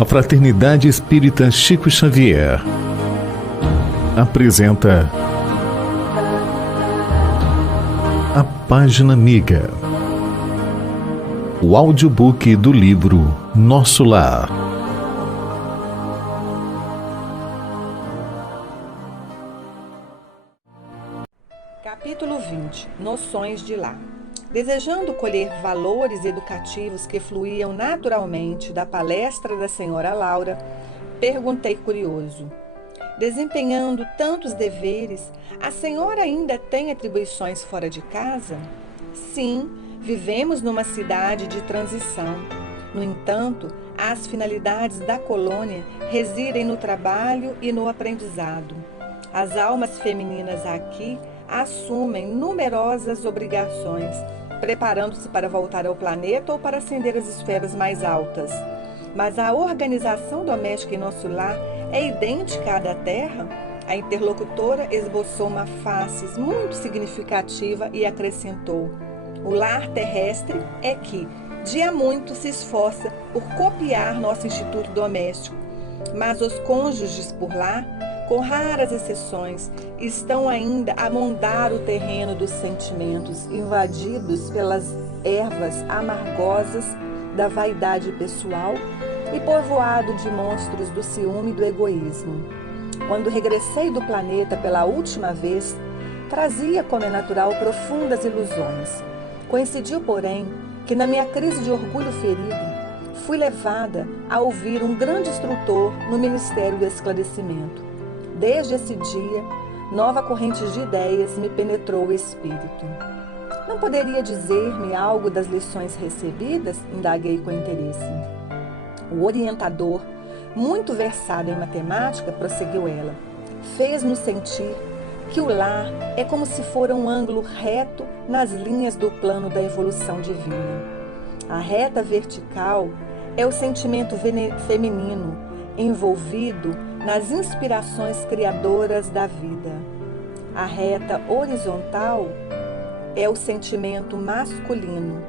A Fraternidade Espírita Chico Xavier apresenta A Página Amiga, o audiobook do livro Nosso Lar. Capítulo 20. Noções de lar. Desejando colher valores educativos que fluíam naturalmente da palestra da senhora Laura, perguntei curioso: desempenhando tantos deveres, a senhora ainda tem atribuições fora de casa? Sim, vivemos numa cidade de transição. No entanto, as finalidades da colônia residem no trabalho e no aprendizado. As almas femininas aqui assumem numerosas obrigações, preparando-se para voltar ao planeta ou para ascender às esferas mais altas. Mas a organização doméstica em nosso lar é idêntica à da Terra? A interlocutora esboçou uma face muito significativa e acrescentou: o lar terrestre é que, dia muito, se esforça por copiar nosso instituto doméstico, mas os cônjuges por lá, com raras exceções, estão ainda a mondar o terreno dos sentimentos, invadidos pelas ervas amargosas da vaidade pessoal e povoado de monstros do ciúme e do egoísmo. Quando regressei do planeta pela última vez, trazia, como é natural, profundas ilusões. Coincidiu, porém, que na minha crise de orgulho ferido, fui levada a ouvir um grande instrutor no Ministério do Esclarecimento. Desde esse dia, nova corrente de ideias me penetrou o espírito. Não poderia dizer-me algo das lições recebidas? Indaguei com interesse. O orientador, muito versado em matemática, prosseguiu ela, fez-nos sentir que o lar é como se fora um ângulo reto nas linhas do plano da evolução divina. A reta vertical é o sentimento feminino envolvido nas inspirações criadoras da vida. A reta horizontal é o sentimento masculino,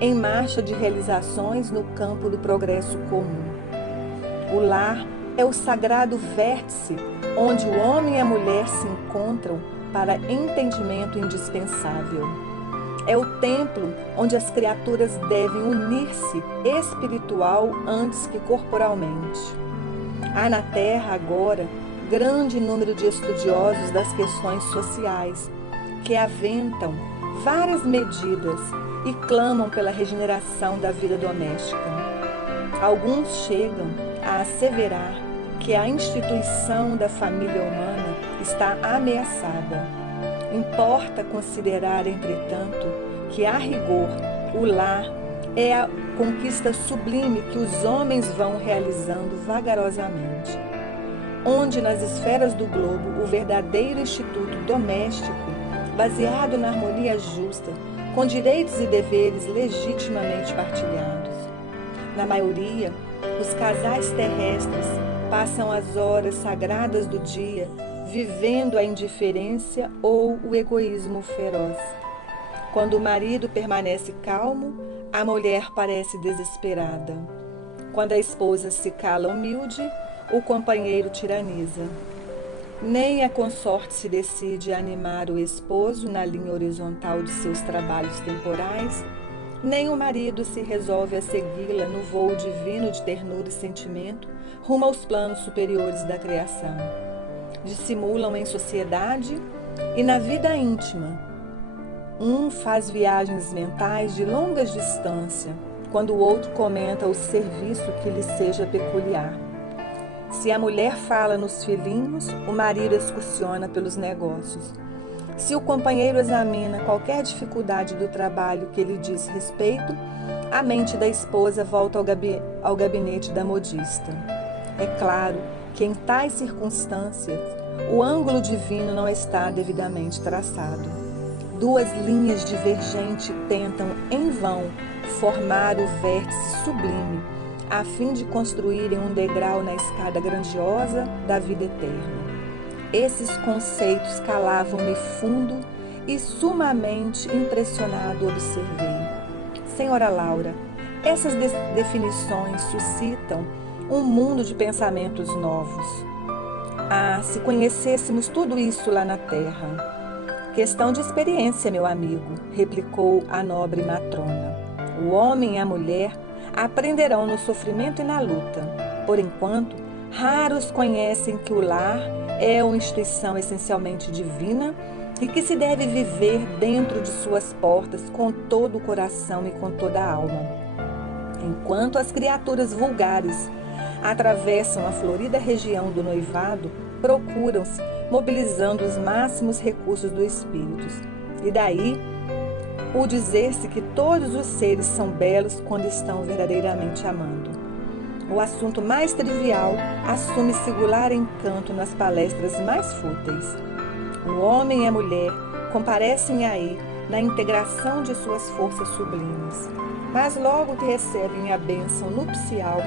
em marcha de realizações no campo do progresso comum. O lar é o sagrado vértice onde o homem e a mulher se encontram para entendimento indispensável. É o templo onde as criaturas devem unir-se espiritual antes que corporalmente. Há na Terra agora grande número de estudiosos das questões sociais que aventam várias medidas e clamam pela regeneração da vida doméstica. Alguns chegam a asseverar que a instituição da família humana está ameaçada. Importa considerar, entretanto, que a rigor o lar é a conquista sublime que os homens vão realizando vagarosamente, onde nas esferas do globo o verdadeiro instituto doméstico, baseado na harmonia justa, com direitos e deveres legitimamente partilhados. Na maioria, os casais terrestres passam as horas sagradas do dia vivendo a indiferença ou o egoísmo feroz. Quando o marido permanece calmo, a mulher parece desesperada. Quando a esposa se cala humilde, o companheiro tiraniza. Nem a consorte se decide a animar o esposo na linha horizontal de seus trabalhos temporais, nem o marido se resolve a segui-la no voo divino de ternura e sentimento rumo aos planos superiores da criação. Dissimulam em sociedade e na vida íntima. Um faz viagens mentais de longas distâncias, quando o outro comenta o serviço que lhe seja peculiar. Se a mulher fala nos filhinhos, o marido excursiona pelos negócios. Se o companheiro examina qualquer dificuldade do trabalho que lhe diz respeito, a mente da esposa volta ao gabinete da modista. É claro que em tais circunstâncias, o ângulo divino não está devidamente traçado. Duas linhas divergentes tentam, em vão, formar o vértice sublime, a fim de construírem um degrau na escada grandiosa da vida eterna. Esses conceitos calavam-me fundo e sumamente impressionado observei. Senhora Laura, essas definições suscitam um mundo de pensamentos novos. Ah, se conhecêssemos tudo isso lá na terra! Questão de experiência, meu amigo, replicou a nobre matrona. O homem e a mulher aprenderão no sofrimento e na luta. Por enquanto, raros conhecem que o lar é uma instituição essencialmente divina e que se deve viver dentro de suas portas com todo o coração e com toda a alma. Enquanto as criaturas vulgares atravessam a florida região do noivado, procuram-se, mobilizando os máximos recursos do espírito. E daí o dizer-se que todos os seres são belos quando estão verdadeiramente amando. O assunto mais trivial assume singular encanto nas palestras mais fúteis. O homem e a mulher comparecem aí na integração de suas forças sublimes. Mas logo que recebem a bênção nupcial,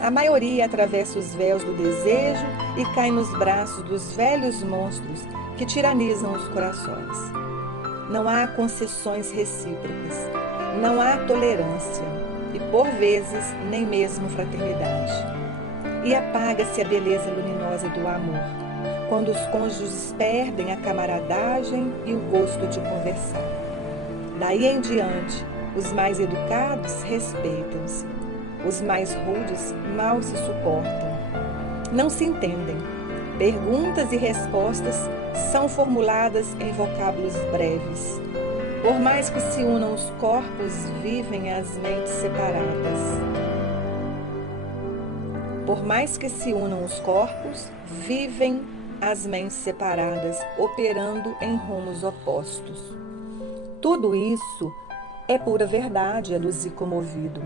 a maioria atravessa os véus do desejo e cai nos braços dos velhos monstros que tiranizam os corações. Não há concessões recíprocas, não há tolerância e, por vezes, nem mesmo fraternidade. E apaga-se a beleza luminosa do amor, quando os cônjuges perdem a camaradagem e o gosto de conversar. Daí em diante, os mais educados respeitam-se, os mais rudes mal se suportam. Não se entendem. Perguntas e respostas são formuladas em vocábulos breves. Por mais que se unam os corpos, vivem as mentes separadas. Por mais que se unam os corpos, vivem as mentes separadas, operando em rumos opostos. Tudo isso é pura verdade, aduzi comovido.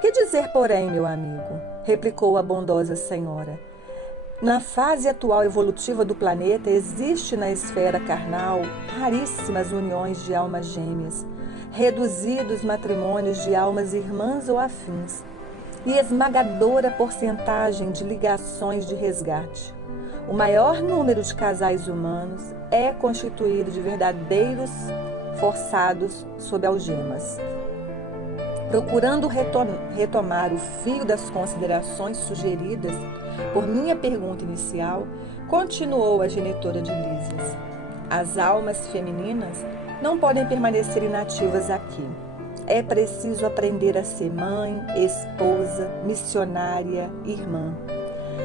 Que dizer, porém, meu amigo? Replicou a bondosa senhora. Na fase atual evolutiva do planeta, existe na esfera carnal raríssimas uniões de almas gêmeas, reduzidos matrimônios de almas irmãs ou afins, e esmagadora porcentagem de ligações de resgate. O maior número de casais humanos é constituído de verdadeiros forçados sob algemas. Procurando retomar o fio das considerações sugeridas por minha pergunta inicial, continuou a genitora de Lísias. As almas femininas não podem permanecer inativas aqui. É preciso aprender a ser mãe, esposa, missionária, irmã.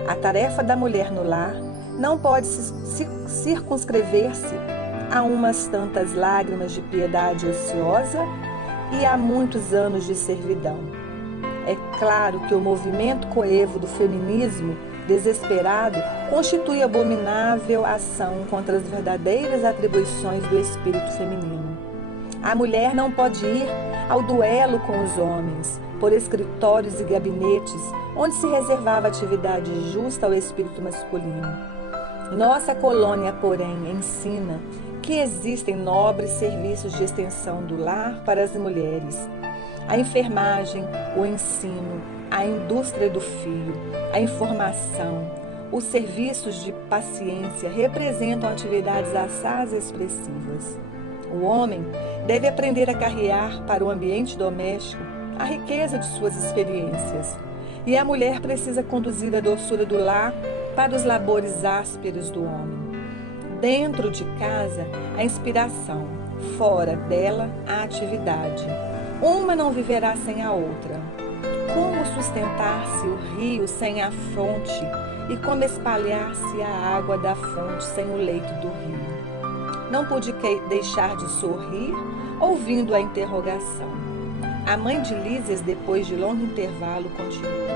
A tarefa da mulher no lar não pode circunscrever-se a umas tantas lágrimas de piedade ociosa e há muitos anos de servidão. É claro que o movimento coevo do feminismo desesperado constitui abominável ação contra as verdadeiras atribuições do espírito feminino. A mulher não pode ir ao duelo com os homens, por escritórios e gabinetes, onde se reservava atividade justa ao espírito masculino. Nossa colônia, porém, ensina que existem nobres serviços de extensão do lar para as mulheres. A enfermagem, o ensino, a indústria do fio, a informação, os serviços de paciência representam atividades assaz expressivas. O homem deve aprender a carrear para o ambiente doméstico a riqueza de suas experiências, e a mulher precisa conduzir a doçura do lar para os labores ásperos do homem. Dentro de casa, a inspiração, fora dela, a atividade. Uma não viverá sem a outra. Como sustentar-se o rio sem a fonte e como espalhar-se a água da fonte sem o leito do rio? Não pude deixar de sorrir ouvindo a interrogação. A mãe de Lísias, depois de longo intervalo, continuou.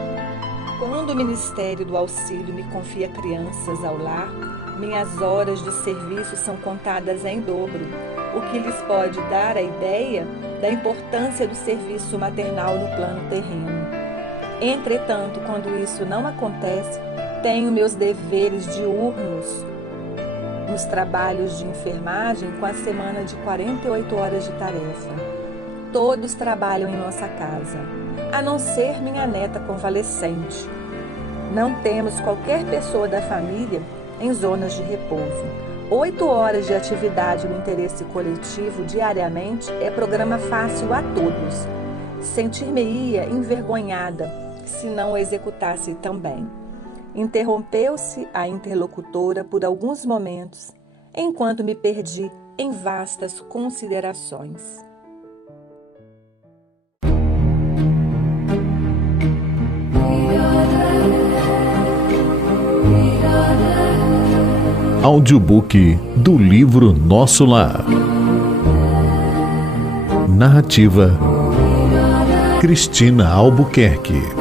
Quando o Ministério do Auxílio me confia crianças ao lar, minhas horas de serviço são contadas em dobro, o que lhes pode dar a ideia da importância do serviço maternal no plano terreno. Entretanto, quando isso não acontece, tenho meus deveres diurnos nos trabalhos de enfermagem com a semana de 48 horas de tarefa. Todos trabalham em nossa casa, a não ser minha neta convalescente. Não temos qualquer pessoa da família em zonas de repouso. 8 horas de atividade no interesse coletivo diariamente é programa fácil a todos. Sentir-me-ia envergonhada se não o executasse também. Interrompeu-se a interlocutora por alguns momentos, enquanto me perdi em vastas considerações. Audiobook do livro Nosso Lar. Narrativa: Cristina Albuquerque.